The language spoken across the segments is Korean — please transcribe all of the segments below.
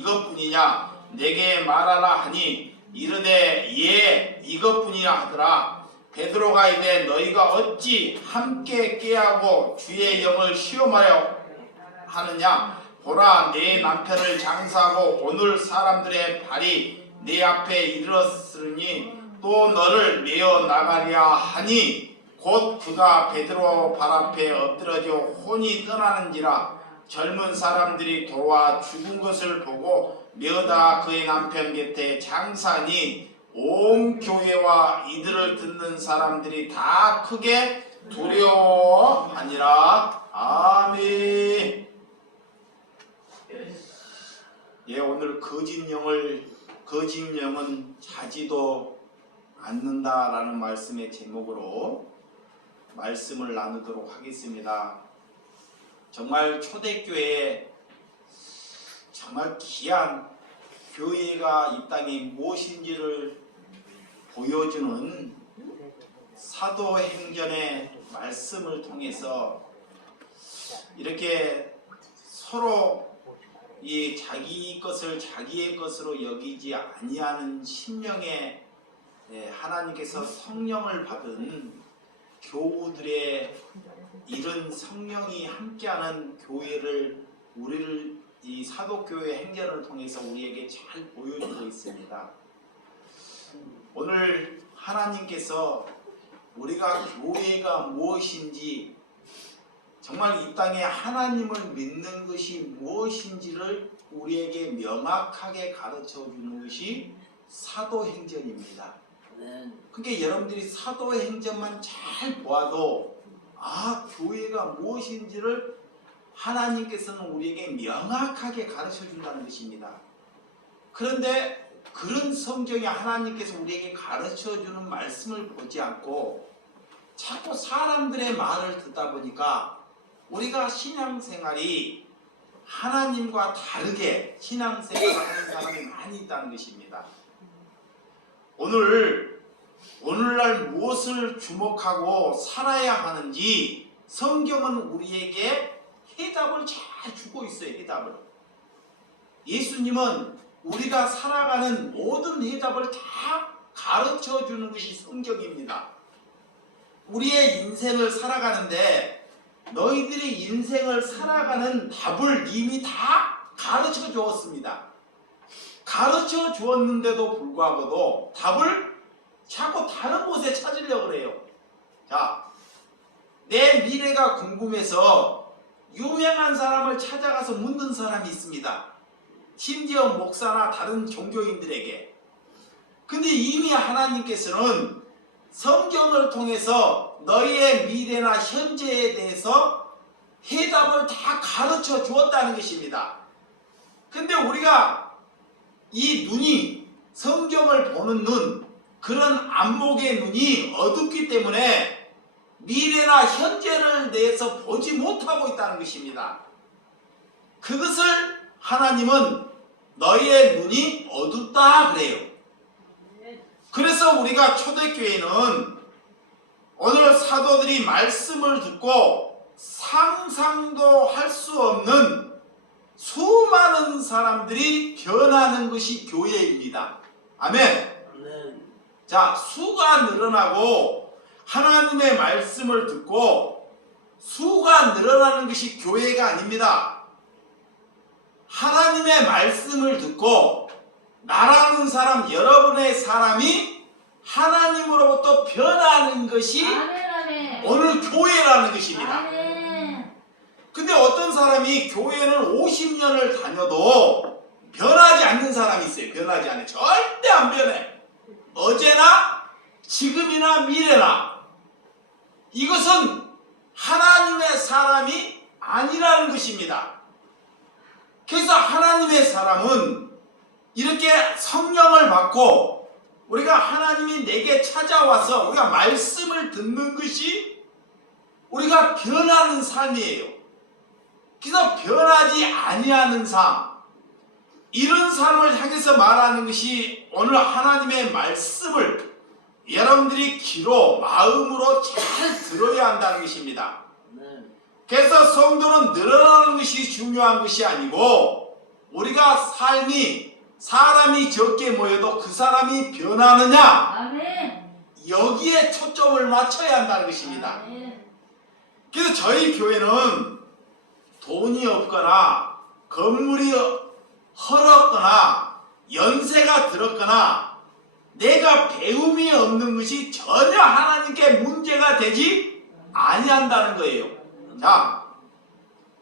이것뿐이냐 내게 말하라 하니 이르되 예 이것뿐이라 하더라. 베드로가 이르되 너희가 어찌 함께 꾀하고 주의 영을 시험하려 하느냐. 보라 내 남편을 장사하고 오늘 사람들의 발이 내 앞에 이르렀으니 또 너를 내어 나가리라 하니 곧 그가 베드로 발 앞에 엎드러져 혼이 떠나는지라. 젊은 사람들이 돌아와 죽은 것을 보고 메어다 그의 남편 곁에 장사하니 온 교회와 이들을 듣는 사람들이 다 크게 두려워하니라. 아멘. 예, 오늘 거짓 영은 자지도 않는다라는 말씀의 제목으로 말씀을 나누도록 하겠습니다. 정말 초대교회에 정말 귀한 교회가 이 땅에 무엇인지를 보여주는 사도행전의 말씀을 통해서 이렇게 서로 이 자기 것을 자기의 것으로 여기지 아니하는 심령에 하나님께서 성령을 받은 교우들의 이런 성령이 함께하는 교회를 우리를 이 사도교회 행전을 통해서 우리에게 잘 보여주고 있습니다. 오늘 하나님께서 우리가 교회가 무엇인지 정말 이 땅에 하나님을 믿는 것이 무엇인지를 우리에게 명확하게 가르쳐 주는 것이 사도행전입니다. 그러니까 여러분들이 사도행전만 잘 보아도 교회가 무엇인지를 하나님께서는 우리에게 명확하게 가르쳐 준다는 것입니다. 그런데 그런 성경에 하나님께서 우리에게 가르쳐 주는 말씀을 보지 않고 자꾸 사람들의 말을 듣다 보니까 우리가 신앙생활이 하나님과 다르게 신앙생활을 하는 사람이 많이 있다는 것입니다. 오늘날 무엇을 주목하고 살아야 하는지 성경은 우리에게 해답을 잘 주고 있어요. 해답을. 예수님은 우리가 살아가는 모든 해답을 다 가르쳐 주는 것이 성경입니다. 우리의 인생을 살아가는데 너희들이 인생을 살아가는 답을 이미 다 가르쳐 주었습니다. 가르쳐 주었는데도 불구하고도 답을 자꾸 다른 곳에 찾으려고 그래요. 자, 내 미래가 궁금해서 유명한 사람을 찾아가서 묻는 사람이 있습니다. 심지어 목사나 다른 종교인들에게. 근데 이미 하나님께서는 성경을 통해서 너희의 미래나 현재에 대해서 해답을 다 가르쳐 주었다는 것입니다. 근데 우리가 이 눈이 성경을 보는 눈, 그런 안목의 눈이 어둡기 때문에 미래나 현재를 대해서 보지 못하고 있다는 것입니다. 그것을 하나님은 너희의 눈이 어둡다 그래요. 그래서 우리가 초대교회는 오늘 사도들이 말씀을 듣고 상상도 할 수 없는 수많은 사람들이 변하는 것이 교회입니다. 아멘. 자, 수가 늘어나고 하나님의 말씀을 듣고 수가 늘어나는 것이 교회가 아닙니다. 하나님의 말씀을 듣고 나라는 사람, 여러분의 사람이 하나님으로부터 변하는 것이 오늘 교회라는 것입니다. 근데 어떤 사람이 교회는 50년을 다녀도 변하지 않는 사람이 있어요. 변하지 않아요. 절대 안 변해. 어제나 지금이나 미래나. 이것은 하나님의 사람이 아니라는 것입니다. 그래서 하나님의 사람은 이렇게 성령을 받고 우리가 하나님이 내게 찾아와서 우리가 말씀을 듣는 것이 우리가 변하는 삶이에요. 그래서 변하지 아니하는 삶, 이런 삶을 향해서 말하는 것이 오늘 하나님의 말씀을 여러분들이 귀로 마음으로 잘 들어야 한다는 것입니다. 그래서 성도는 늘어나는 것이 중요한 것이 아니고 우리가 삶이 사람이 적게 모여도 그 사람이 변하느냐? 아멘. 여기에 초점을 맞춰야 한다는 것입니다. 아멘. 그래서 저희 교회는 돈이 없거나 건물이 헐었거나 연세가 들었거나 내가 배움이 없는 것이 전혀 하나님께 문제가 되지 아니한다는 거예요. 자,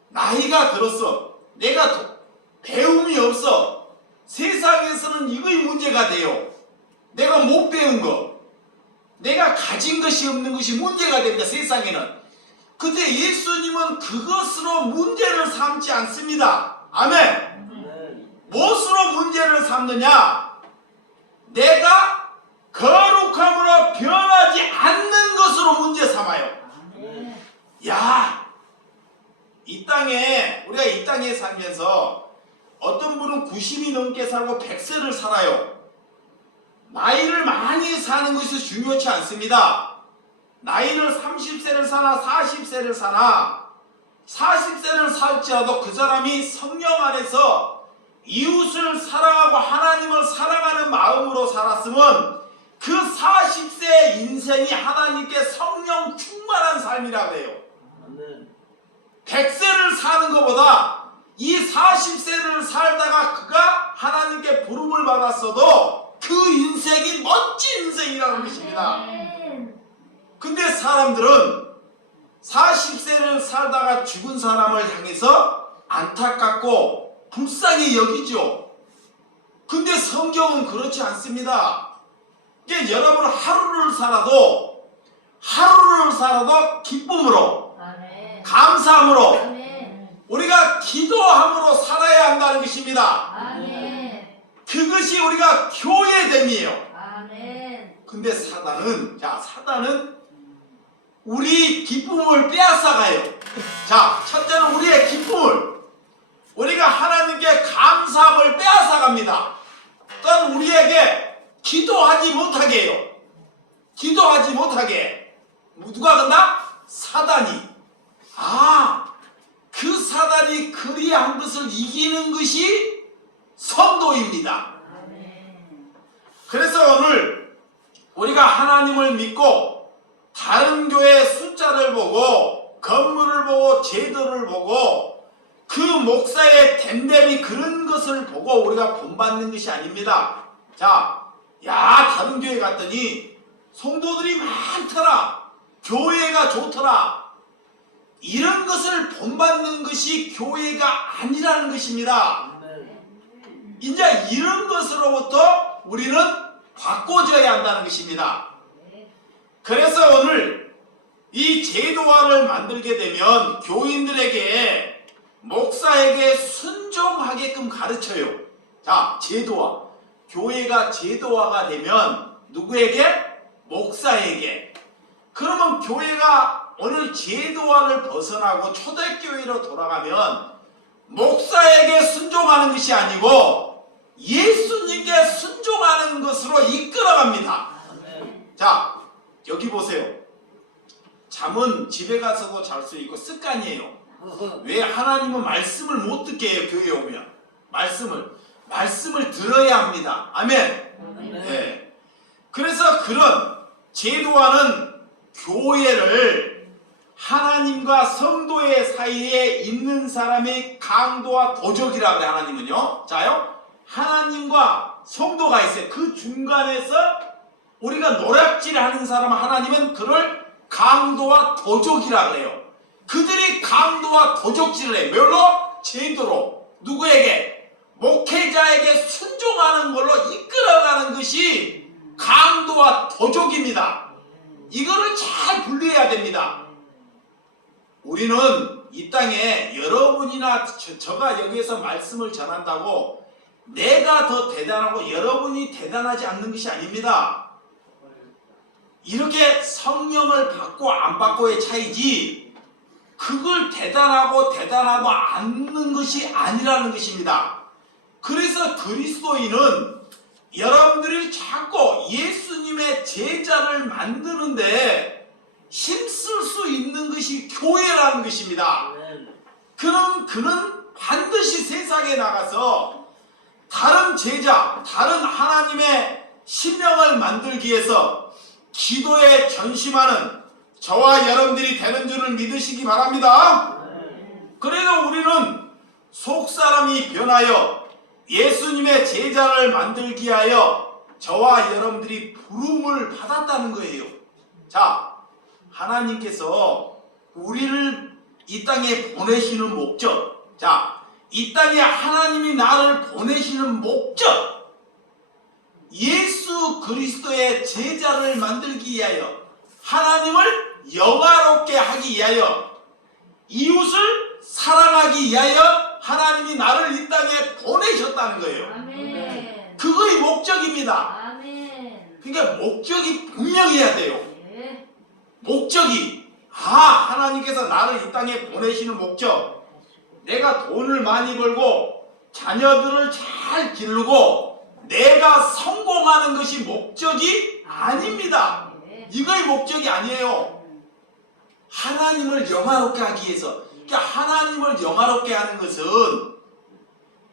나이가 들었어. 내가 배움이 없어. 세상에서는 이거이 문제가 돼요. 내가 못 배운 거, 내가 가진 것이 없는 것이 문제가 됩니다. 세상에는. 근데 예수님은 그것으로 문제를 삼지 않습니다. 아멘. 무엇으로 문제를 삼느냐? 내가 거룩함으로 변하지 않는 것으로 문제 삼아요. 야, 이 땅에 우리가 이 땅에 살면서 어떤 분은 90이 넘게 살고 100세를 살아요. 나이를 많이 사는 것이 중요치 않습니다. 나이를 30세를 사나 40세를 사나 40세를 살지라도 그 사람이 성령 안에서 이웃을 사랑하고 하나님을 사랑하는 마음으로 살았으면 그 40세의 인생이 하나님께 성령 충만한 삶이라고 해요. 100세를 사는 것보다 이 40세를 살다가 그가 하나님께 부름을 받았어도 그 인생이 멋진 인생이라는 것입니다. 근데 사람들은 40세를 살다가 죽은 사람을 향해서 안타깝고 불쌍히 여기죠. 근데 성경은 그렇지 않습니다. 이게 여러분 하루를 살아도 기쁨으로, 감사함으로, 우리가 기도함으로 살아야 한다는 것입니다. 그것이 우리가 교회됨이에요. 근데 사단은 우리 기쁨을 빼앗아가요. 자, 첫째는 우리의 기쁨을, 우리가 하나님께 감사함을 빼앗아갑니다. 또한 우리에게 기도하지 못하게 해요. 기도하지 못하게. 누가 그런다? 사단이. 그 사단이 그리한 것을 이기는 것이 성도입니다. 그래서 오늘 우리가 하나님을 믿고 다른 교회 숫자를 보고 건물을 보고 제도를 보고 그 목사의 댐댐이 그런 것을 보고 우리가 본받는 것이 아닙니다. 자, 다른 교회 갔더니 성도들이 많더라, 교회가 좋더라, 이런 것을 본받는 것이 교회가 아니라는 것입니다. 이제 이런 것으로부터 우리는 바꿔줘야 한다는 것입니다. 그래서 오늘 이 제도화를 만들게 되면 교인들에게, 목사에게 순종하게끔 가르쳐요. 자, 제도화. 교회가 제도화가 되면 누구에게? 목사에게. 그러면 교회가 오늘 제도화를 벗어나고 초대교회로 돌아가면 목사에게 순종하는 것이 아니고 예수님께 순종하는 것으로 이끌어갑니다. 자, 여기 보세요. 잠은 집에 가서도 잘 수 있고 습관이에요. 왜 하나님은 말씀을 못 듣게 해요? 교회에 오면 말씀을 들어야 합니다. 아멘. 네. 그래서 그런 제도화는 교회를 하나님과 성도의 사이에 있는 사람의 강도와 도적이라고 해요. 하나님은요. 자요, 하나님과 성도가 있어요. 그 중간에서 우리가 노략질하는 사람, 하나님은 그를 강도와 도적이라고 해요. 그들이 강도와 도적질을 해요. 뭘로? 제도로. 누구에게? 목회자에게 순종하는 걸로 이끌어가는 것이 강도와 도적입니다. 이거를 잘 분류해야 됩니다. 우리는 이 땅에 여러분이나 저가 여기에서 말씀을 전한다고 내가 더 대단하고 여러분이 대단하지 않는 것이 아닙니다. 이렇게 성령을 받고 안 받고의 차이지, 그걸 대단하고 않는 것이 아니라는 것입니다. 그래서 그리스도인은 여러분들이 자꾸 예수님의 제자를 만드는데 힘쓸 수 있는 것이 교회라는 것입니다. 그는 반드시 세상에 나가서 다른 제자, 다른 하나님의 신명을 만들기 위해서 기도에 전심하는 저와 여러분들이 되는 줄을 믿으시기 바랍니다. 그래서 우리는 속사람이 변하여 예수님의 제자를 만들기 위하여 저와 여러분들이 부름을 받았다는 거예요. 자, 하나님께서 우리를 이 땅에 보내시는 목적, 자, 이 땅에 하나님이 나를 보내시는 목적, 예수 그리스도의 제자를 만들기 위하여, 하나님을 영화롭게 하기 위하여, 이웃을 사랑하기 위하여 하나님이 나를 이 땅에 보내셨다는 거예요. 아멘. 그거의 목적입니다. 아멘. 그러니까 목적이 분명해야 돼요. 네. 목적이, 하나님께서 나를 이 땅에 보내시는 목적, 내가 돈을 많이 벌고 자녀들을 잘 기르고 내가 성공하는 것이 목적이 아닙니다. 이거의 목적이 아니에요. 하나님을 영화롭게 하기 위해서. 그러니까 하나님을 영화롭게 하는 것은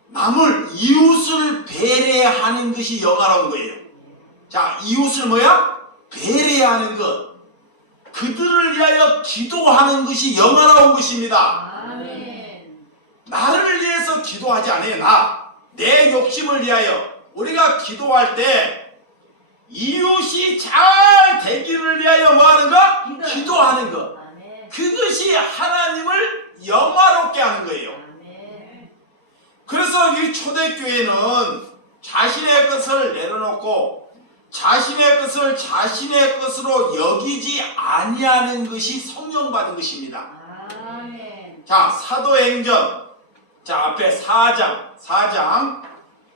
남을, 이웃을 배려하는 것이 영화로운 거예요. 자, 이웃을 뭐야? 배려하는 것. 그들을 위하여 기도하는 것이 영화로운 것입니다. 아멘. 나를 위해서 기도하지 않아요. 내 욕심을 위하여. 우리가 기도할 때 이웃이 잘 되기를 위하여 뭐 하는 거? 기도하는 것. 아멘. 그것이 하나님을 영화롭게 하는 거예요. 아멘. 그래서 이 초대교회는 자신의 것을 내려놓고 자신의 것을 자신의 것으로 여기지 아니하는 것이 성령받은 것입니다. 아멘. 자, 사도행전, 자, 앞에 4장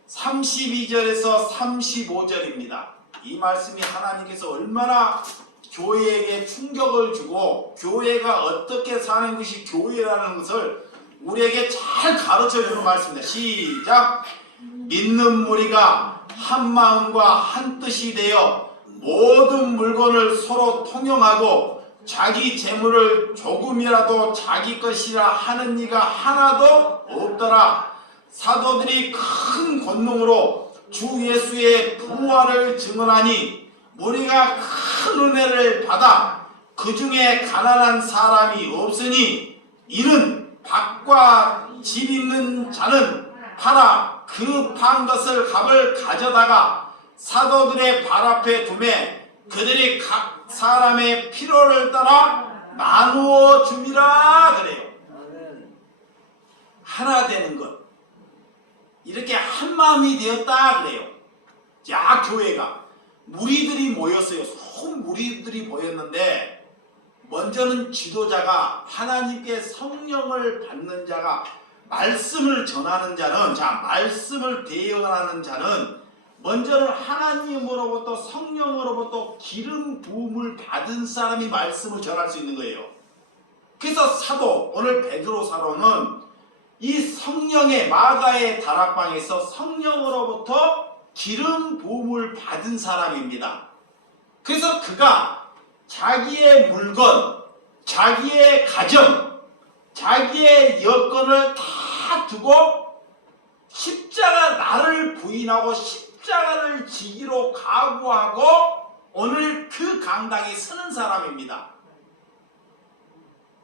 32절에서 35절입니다. 이 말씀이 하나님께서 얼마나 교회에게 충격을 주고 교회가 어떻게 사는 것이 교회라는 것을 우리에게 잘 가르쳐주는 말씀입니다. 시작! 믿는 무리가 한 마음과 한 뜻이 되어 모든 물건을 서로 통용하고 자기 재물을 조금이라도 자기 것이라 하는 이가 하나도 없더라. 사도들이 큰 권능으로 주 예수의 부활을 증언하니 무리가 큰 은혜를 받아 그 중에 가난한 사람이 없으니 이는 밭과 집 있는 자는 팔아 그 판 것을 값을 가져다가 사도들의 발 앞에 두매 그들이 각 사람의 필요를 따라 나누어 줌이라 그래요. 하나 되는 것, 이렇게 한 마음이 되었다 그래요. 자, 교회가 무리들이 모였어요. 소문 무리들이 모였는데 먼저는 지도자가, 하나님께 성령을 받는 자가, 말씀을 전하는 자는, 자, 말씀을 대언하는 자는 먼저는 하나님으로부터, 성령으로부터 기름 부음을 받은 사람이 말씀을 전할 수 있는 거예요. 그래서 사도, 오늘 베드로 사도는 이 성령의, 마가의 다락방에서 성령으로부터 기름 부음을 받은 사람입니다. 그래서 그가 자기의 물건, 자기의 가정, 자기의 여건을 다 두고 십자가, 나를 부인하고 십자가를 지기로 각오하고 오늘 그 강당에 서는 사람입니다.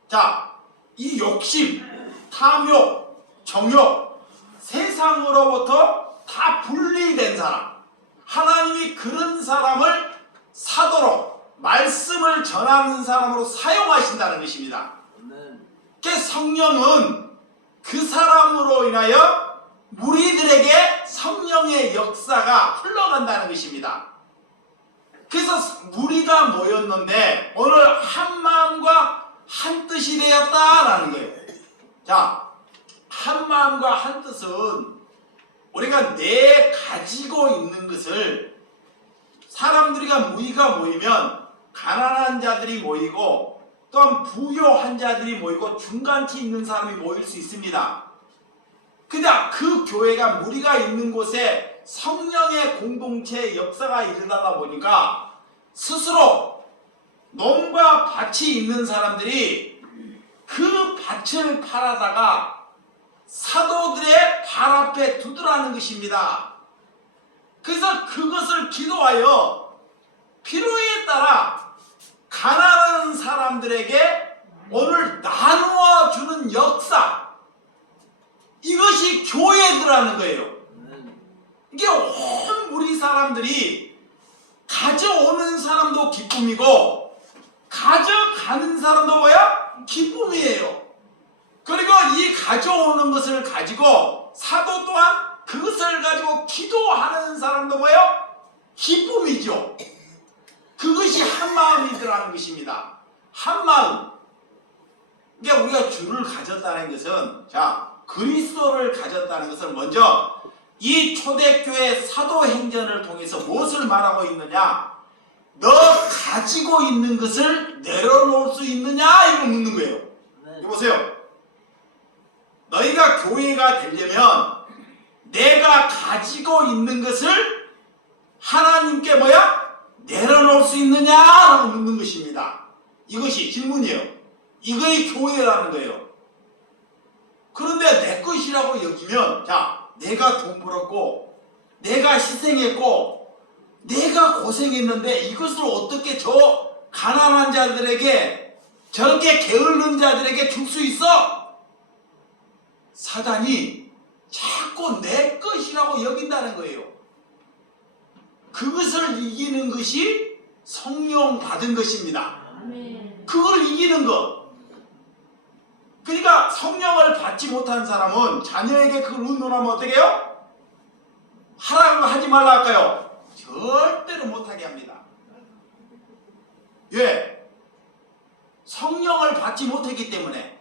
자, 이 욕심, 탐욕, 정욕, 세상으로부터 다 분리된 사람, 하나님이 그런 사람을 사도로, 말씀을 전하는 사람으로 사용하신다는 것입니다. 그 성령은 그 사람으로 인하여 무리들에게 성령의 역사가 흘러간다는 것입니다. 그래서 무리가 모였는데 오늘 한 마음과 한 뜻이 되었다라는 거예요. 자, 한 마음과 한 뜻은 우리가 내 가지고 있는 것을, 사람들이가 무리가 모이면 가난한 자들이 모이고 또한 부유한 자들이 모이고 중간치 있는 사람이 모일 수 있습니다. 근데 그 교회가, 무리가 있는 곳에 성령의 공동체의 역사가 일어나다 보니까 스스로 농과 밭이 있는 사람들이 그 밭을 팔아다가 사도들의 발 앞에 두드라는 것입니다. 그래서 그것을 기도하여 필요에 따라 가난한 사람들에게 오늘 나누어 주는 역사, 이것이 교회들하는 거예요. 이게 온 우리 사람들이 가져오는 사람도 기쁨이고 가져가는 사람도 뭐야? 기쁨이에요. 그리고 이 가져오는 것을 가지고 사도 또한 그것을 가지고 기도하는 사람도 뭐예요? 기쁨이죠. 그것이 한마음이더라는 것입니다. 한마음. 그러니까 우리가 주를 가졌다는 것은, 자, 그리스도를 가졌다는 것을 먼저 이 초대교회 사도행전을 통해서 무엇을 말하고 있느냐? 너 가지고 있는 것을 내려놓을 수 있느냐? 이걸 묻는 거예요. 여보세요. 너희가 교회가 되려면 내가 가지고 있는 것을 하나님께 뭐야? 내려놓을 수 있느냐라고 묻는 것입니다. 이것이 질문이에요. 이거의 교회라는 거예요. 그런데 내 것이라고 여기면, 자, 내가 돈 벌었고 내가 희생했고 내가 고생했는데 이것을 어떻게 저 가난한 자들에게, 저렇게 게으른 자들에게 줄 수 있어? 사단이 자꾸 내 것이라고 여긴다는 거예요. 그것을 이기는 것이 성령 받은 것입니다. 그걸 이기는 것. 그러니까 성령을 받지 못한 사람은 자녀에게 그걸 의논하면 어떻게 해요? 하라고 하지 말라 할까요? 절대로 못하게 합니다. 왜? 성령을 받지 못했기 때문에.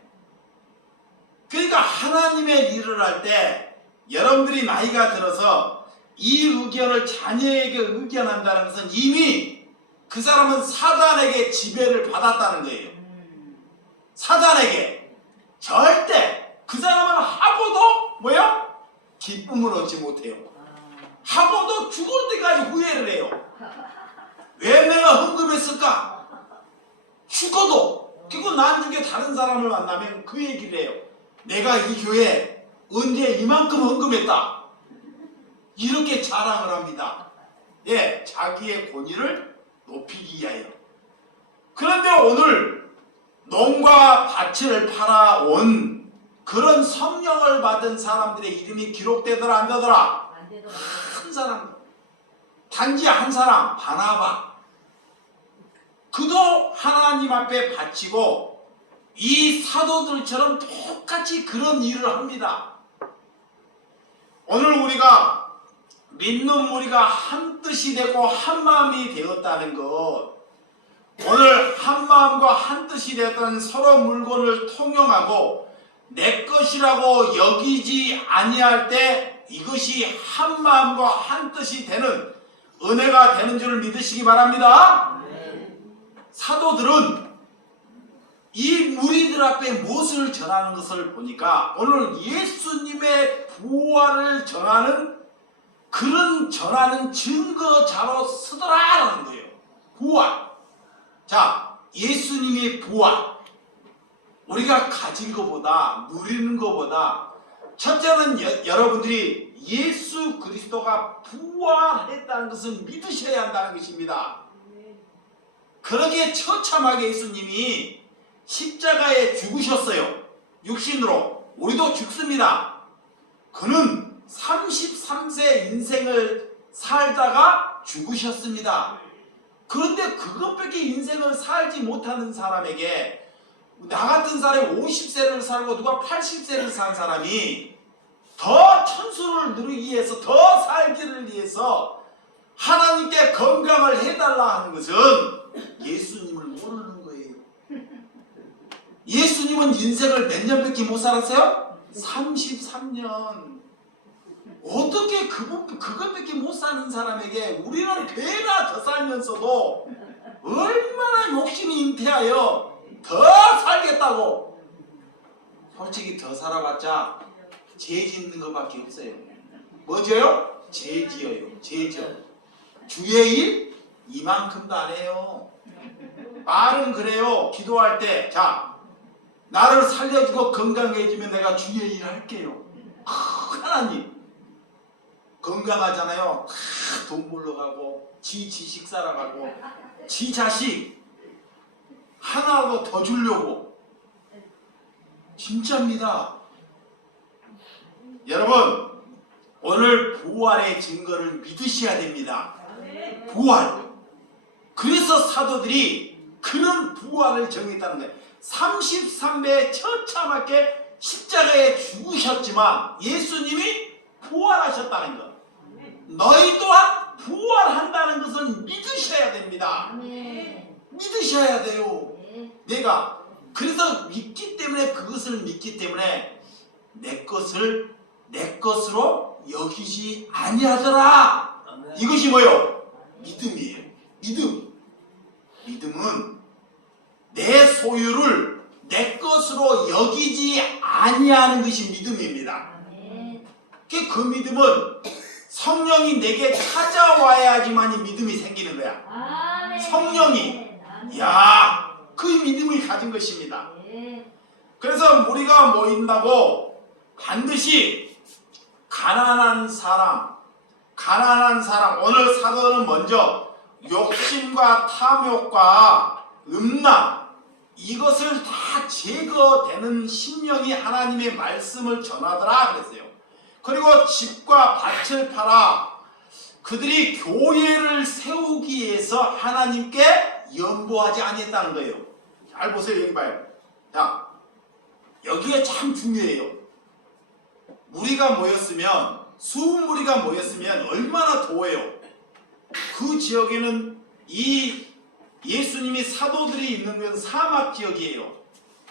그러니까 하나님의 일을 할 때 여러분들이 나이가 들어서 이 의견을 자녀에게 의견한다는 것은 이미 그 사람은 사단에게 지배를 받았다는 거예요. 사단에게. 절대 그 사람은 하고도 뭐야? 기쁨을 얻지 못해요. 하고도 죽을 때까지 후회를 해요. 왜 내가 헌금했을까? 죽어도. 그리고 나중에 다른 사람을 만나면 그 얘기를 해요. 내가 이 교회에 언제 이만큼 헌금했다. 이렇게 자랑을 합니다. 예, 자기의 권위를 높이기 위하여. 그런데 오늘 농과 밭을 팔아온 그런 성령을 받은 사람들의 이름이 기록되더라 안 되더라? 안 되더라. 한 사람, 단지 한 사람, 바나바. 그도 하나님 앞에 바치고 이 사도들처럼 똑같이 그런 일을 합니다. 오늘 우리가 믿는 우리가 한 뜻이 되고 한 마음이 되었다는 것, 오늘 한 마음과 한 뜻이 되었던 서로 물건을 통용하고 내 것이라고 여기지 아니할 때 이것이 한 마음과 한 뜻이 되는 은혜가 되는 줄을 믿으시기 바랍니다. 사도들은 이 무리들 앞에 무엇을 전하는 것을 보니까 오늘 예수님의 부활을 전하는 그런 전하는 증거자로 쓰더라라는 거예요. 부활. 자, 예수님의 부활. 우리가 가진 것보다, 누리는 것보다 첫째는 여러분들이 예수 그리스도가 부활했다는 것을 믿으셔야 한다는 것입니다. 그러기에 처참하게 예수님이 십자가에 죽으셨어요. 육신으로. 우리도 죽습니다. 그는 33세 인생을 살다가 죽으셨습니다. 그런데 그것밖에 인생을 살지 못하는 사람에게, 나 같은 사람이 50세를 살고 누가 80세를 산 사람이 더 천수를 누리기 위해서, 더 살기를 위해서 하나님께 건강을 해달라 하는 것은 예수님을 모르는 거예요. 예수님은 인생을 몇 년밖에 못 살았어요? 33년. 어떻게 그것밖에 못 사는 사람에게 우리는 배나 더 살면서도 얼마나 욕심이 잉태하여 더 살겠다고. 솔직히 더 살아봤자 죄 짓는 것밖에 없어요. 뭐죠요? 죄 지어요. 죄죠. 주의 일 이만큼도 안 해요. 말은 그래요. 기도할 때, 자, 나를 살려주고 건강해지면 내가 주의 일 할게요. 하나님 건강하잖아요. 다 돈 물러가고 지 지식 살아가고 지 자식 하나라도 더 주려고. 진짜입니다. 여러분 오늘 부활의 증거를 믿으셔야 됩니다. 부활. 그래서 사도들이 그런 부활을 정했다는 거예요. 33배에 처참하게 십자가에 죽으셨지만 예수님이 부활하셨다는 것. 너희 또한 부활한다는 것을 믿으셔야 됩니다. 아멘. 믿으셔야 돼요. 네. 내가 그래서 믿기 때문에 그것을 믿기 때문에 내 것을 내 것으로 여기지 아니하더라. 이것이 뭐요? 믿음이에요. 믿음은 내 소유를 내 것으로 여기지 아니하는 것이 믿음입니다. 아멘. 그 믿음은 성령이 내게 찾아와야지만이 믿음이 생기는 거야. 아멘. 성령이. 아멘. 야, 그 믿음을 가진 것입니다. 네. 그래서 우리가 모인다고 반드시 가난한 사람 오늘 사도는 먼저 욕심과 탐욕과 음란 이것을 다 제거되는 심령이 하나님의 말씀을 전하더라 그랬어요. 그리고 집과 밭을 팔아 그들이 교회를 세우기 위해서 하나님께 연보하지 아니했다는 거예요. 잘 보세요. 여기 봐요. 자, 여기가 참 중요해요. 무리가 모였으면 수무리가 모였으면 얼마나 도해요. 그 지역에는 이 예수님이 사도들이 있는 건 사막 지역이에요.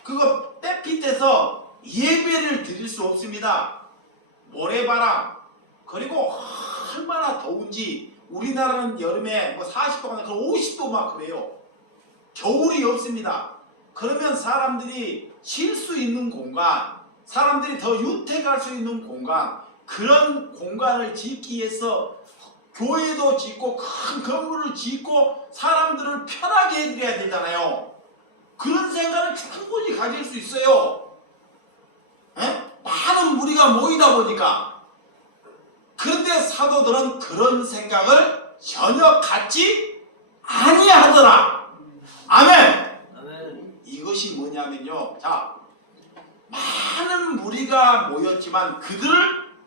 그거 떼핏해서 예배를 드릴 수 없습니다. 모래바람 그리고 얼마나 더운지 우리나라는 여름에 뭐 40도가 50도 막 그래요. 겨울이 없습니다. 그러면 사람들이 쉴 수 있는 공간, 사람들이 더 유택할 수 있는 공간, 그런 공간을 짓기 위해서 교회도 짓고 큰 건물을 짓고 사람들을 편하게 해드려야 되잖아요. 그런 생각을 충분히 가질 수 있어요. 에? 많은 무리가 모이다 보니까. 그런데 사도들은 그런 생각을 전혀 갖지 아니하더라. 아멘. 이것이 뭐냐면요. 자, 많은 무리가 모였지만 그들을